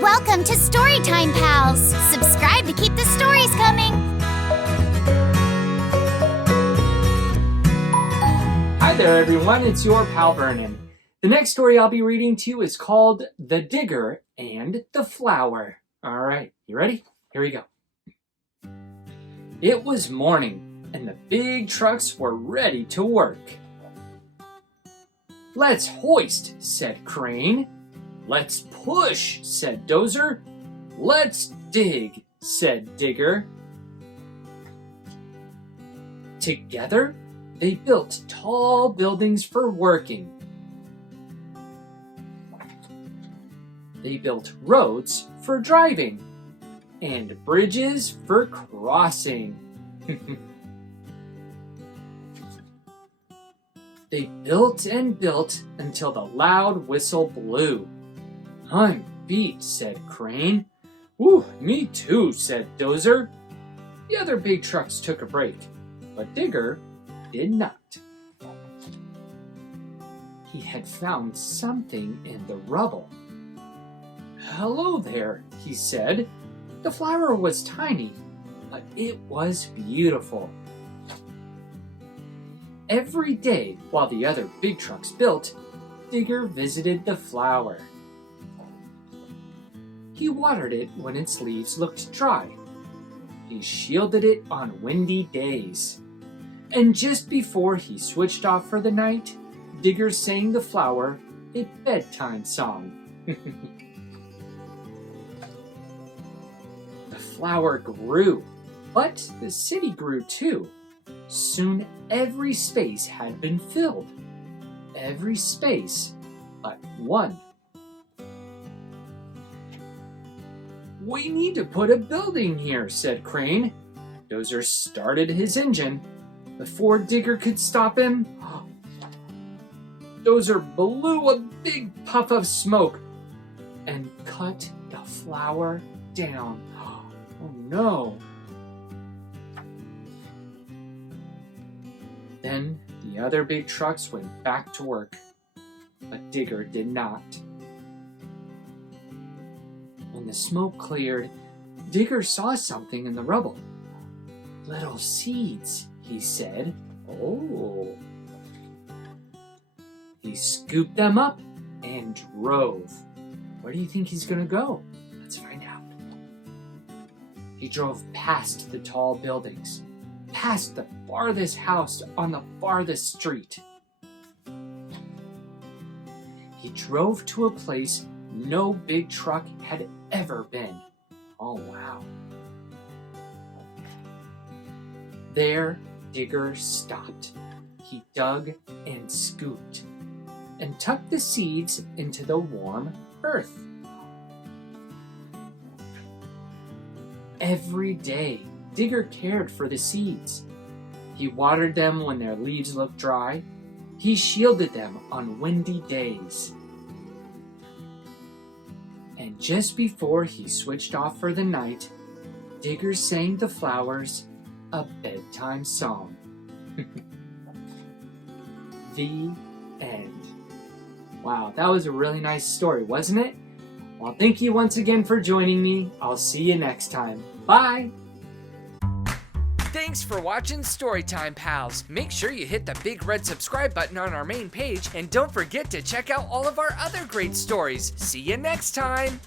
Welcome to Storytime Pals. Subscribe to keep the stories coming. Hi there, everyone. It's your pal Vernon. The next story I'll be reading to you is called The Digger and the Flower. All right, you ready? Here we go. It was morning, and the big trucks were ready to work. "Let's hoist," said Crane. "Let's push," said Dozer. "Let's dig," said Digger. Together, they built tall buildings for working. They built roads for driving and bridges for crossing. They built and built until the loud whistle blew. "I'm beat," said Crane. "Ooh, me too," said Dozer. The other big trucks took a break, but Digger did not. He had found something in the rubble. "Hello there," he said. The flower was tiny, but it was beautiful. Every day, while the other big trucks built, Digger visited the flower. He watered it when its leaves looked dry. He shielded it on windy days. And just before he switched off for the night, Digger sang the flower a bedtime song. The flower grew, but the city grew too. Soon every space had been filled. Every space but one. "We need to put a building here," said Crane. Dozer started his engine. Before Digger could stop him, Dozer blew a big puff of smoke and cut the flower down. Oh no! Then the other big trucks went back to work, but Digger did not. When the smoke cleared, Digger saw something in the rubble. "Little seeds," he said. "Oh." He scooped them up and drove. Where do you think he's going to go? Let's find out. He drove past the tall buildings, past the farthest house on the farthest street. He drove to a place no big truck had ever been. Oh, wow. There, Digger stopped. He dug and scooped and tucked the seeds into the warm earth. Every day, Digger cared for the seeds. He watered them when their leaves looked dry. He shielded them on windy days. And just before he switched off for the night, Digger sang the flowers a bedtime song. The end. Wow, that was a really nice story, wasn't it? Well, thank you once again for joining me. I'll see you next time. Bye! Thanks for watching Storytime Pals. Make sure you hit the big red subscribe button on our main page, and don't forget to check out all of our other great stories. See you next time!